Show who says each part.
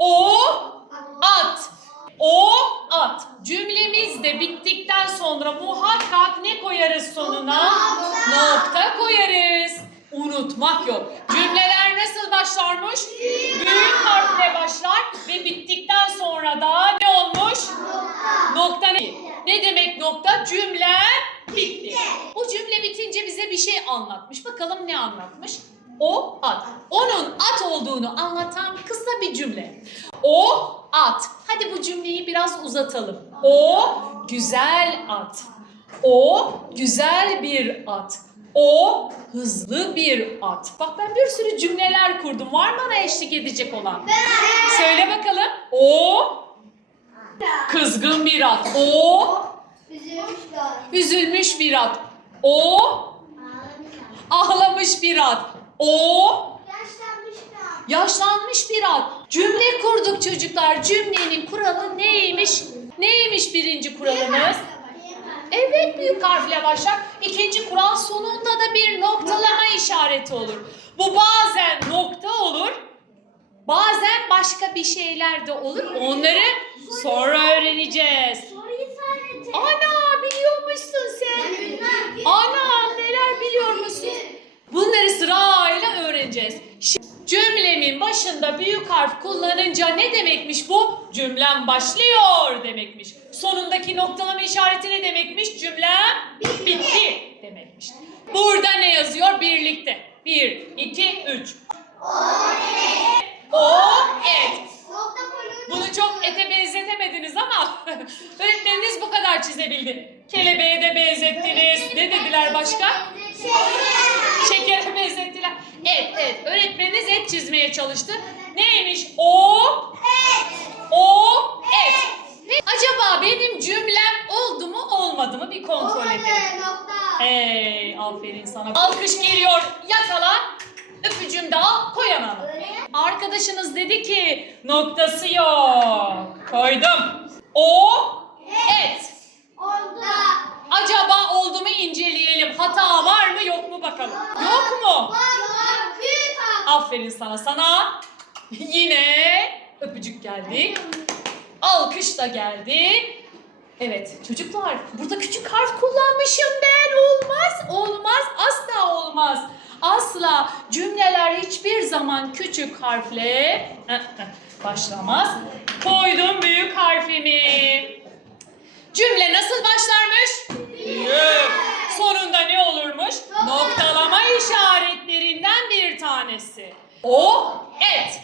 Speaker 1: O at. O at. Cümlemiz de bittikten sonra muhakkak ne koyarız sonuna? Nokta koyarız. Unutmak yok. Cümleler nasıl başlarmış? Büyük harfle başlar ve bittikten sonra da ne olmuş? Nokta ne? Ne demek nokta? Cümle bitti. Bu cümle bitince bize bir şey anlatmış. Bakalım ne anlatmış? O at. Onun at olduğunu anlatan. O at. Hadi bu cümleyi biraz uzatalım. O güzel at. O güzel bir at. O hızlı bir at. Bak ben bir sürü cümleler kurdum. Var mı bana eşlik edecek olan? Söyle bakalım. O kızgın bir at. O üzülmüş bir at. O ağlamış bir at. O yaşlanmış bir at. Cümle kurduk çocuklar. Cümlenin kuralı neymiş? Neymiş birinci kuralımız? Evet büyük harfle başlar. İkinci kural sonunda da bir noktalama işareti olur. Bu bazen nokta olur. Bazen başka bir şeyler de olur. Onları sonra öğreneceğiz. Öğreneceğiz. Şimdi cümlemin başında büyük harf kullanınca ne demekmiş bu? Cümlem başlıyor demekmiş. Sonundaki noktalama işareti ne demekmiş? Cümlem bitti demekmiş. Burada ne yazıyor? Birlikte. Bir, iki, üç. O et. Bunu çok ete benzetemediniz ama öğretmeniniz bu kadar çizebildi. Kelebeğe de benzettiniz. Ne dediler başka? Şekere benzettiler. Et, et. Öğretmeniniz et çizmeye çalıştı. Neymiş? O, o, et. Ne? Acaba benim cümlem oldu mu olmadı mı bir kontrol edelim. Hey, aferin sana. Alkış geliyor. Yakala. Öpücüğüm de al. Koy anana. Arkadaşınız dedi ki noktası yok. Koydum. O, et. Acaba oldu mu inceleyelim. Hata var mı yok mu bakalım. Yok mu? Aferin sana. Sana yine öpücük geldi. Alkış da geldi. Evet çocuklar burada küçük harf kullanmışım ben. Olmaz, olmaz, asla olmaz. Asla cümleler hiçbir zaman küçük harfle başlamaz. Koydum büyük harfimi. Cümle nasıl başlarmış? Büyük. Sonunda ne olurmuş? Noktalama O et.